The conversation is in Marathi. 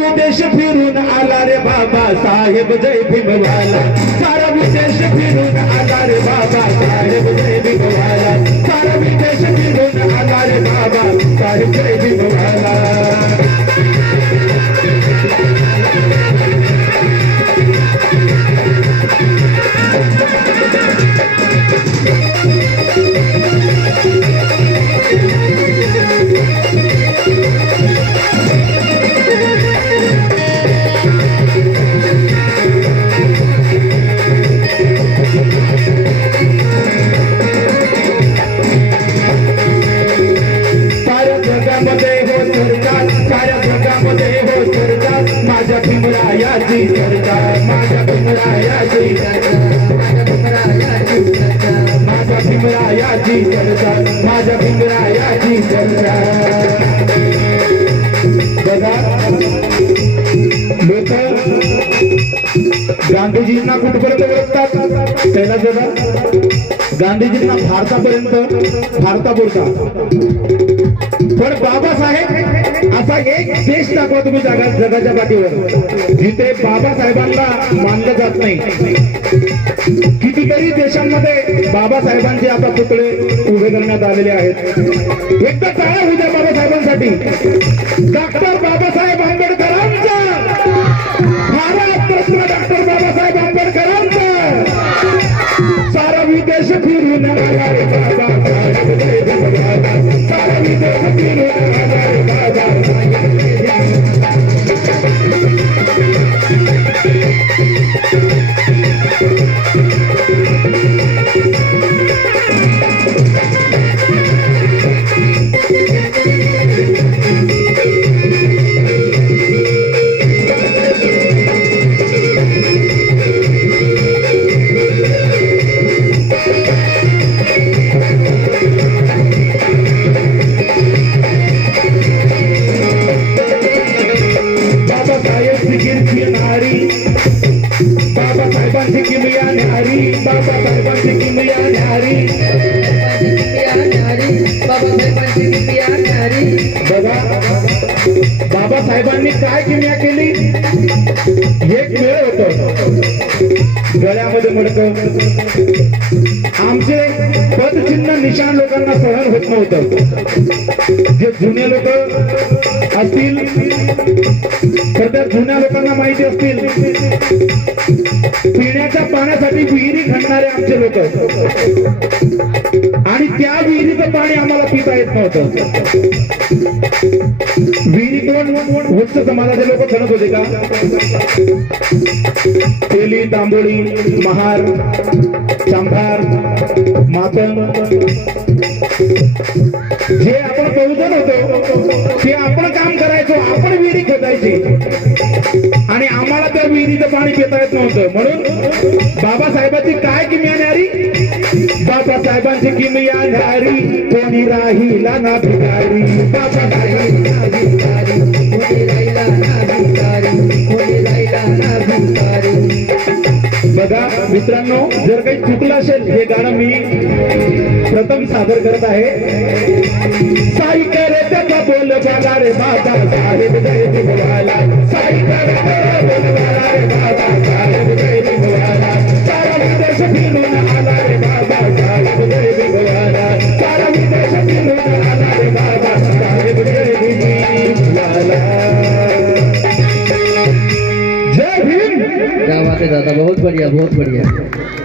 विदेश फिरून आला रे बाबा साहेब जय भीमवाला. सारा विदेश फिरून आला रे बाबा साहेब जय भीमवाला. सारा विदेश फिरून आला रे बाबा साहेब जय भीम जगामध्ये हो सरकार साऱ्या जगामध्ये हो सरकार माझ्या पिंगरायाची सरकार माझ्या पिंगरायाची माझ्या पिंगरायाची सरकार माझ्या पिंगरायाची सरकार बघा लोक गांधीजींना कुठपर्यंत ओळखतात? त्याला बघा गांधीजींना भारतापर्यंत भारतापुरता. पण बाबासाहेब असा एक देश दाखवा तुम्ही जगा जगाच्या पाठीवर. जिथे बाबासाहेबांना मानलं जात नाही. कितीतरी देशांमध्ये बाबासाहेबांचे आता पुतळे उभे करण्यात आलेले आहेत. एकदा टाळा होत्या बाबासाहेबांसाठी. डॉक्टर बाबासाहेब आंबेडकरांचा न्यारी बाबासाहेबांची किमया न्यारी बघा बाबासाहेबांनी काय किमया केली? एक वेळ होत. गळ्यामध्ये मडक. आमचे पदचिन्ह निशाण लोकांना सहन होत नव्हतं. जे जुने लोक असतील तर त्या जुन्या लोकांना माहिती असतील. पिण्याच्या पाण्यासाठी विहिरी खणणारे आमचे लोक आणि त्या विहिरीचं पाणी आम्हाला पिता येत नव्हतं. विहिरी कोण? उच्च समाजाचे लोक खणत होते का? तेली तांबोळी महार चांभार मातंग. जे आपण बहुजन होतो ते आपण काम करायचो आपण विहिरी खोदायची. आणि आम्हाला त्या विहिरीचं पाणी पिता येत नव्हतं. म्हणून बाबासाहेबांची काय किमया न्यारी बाबासाहेबांची किमया न्यारी कोणी राहिला ना भिकारी. बाबासाहेब मित्रांनो जर काही चुकलं असेल हे गाणं मी प्रथम सादर करत आहे. साई करे त्याचा बोल बाबा रे बाबा साहेब जय भीमवाला साई करे बोल बाबा रे बाबा क्या बात है दादा बहुत बढ़िया बहुत बढ़िया.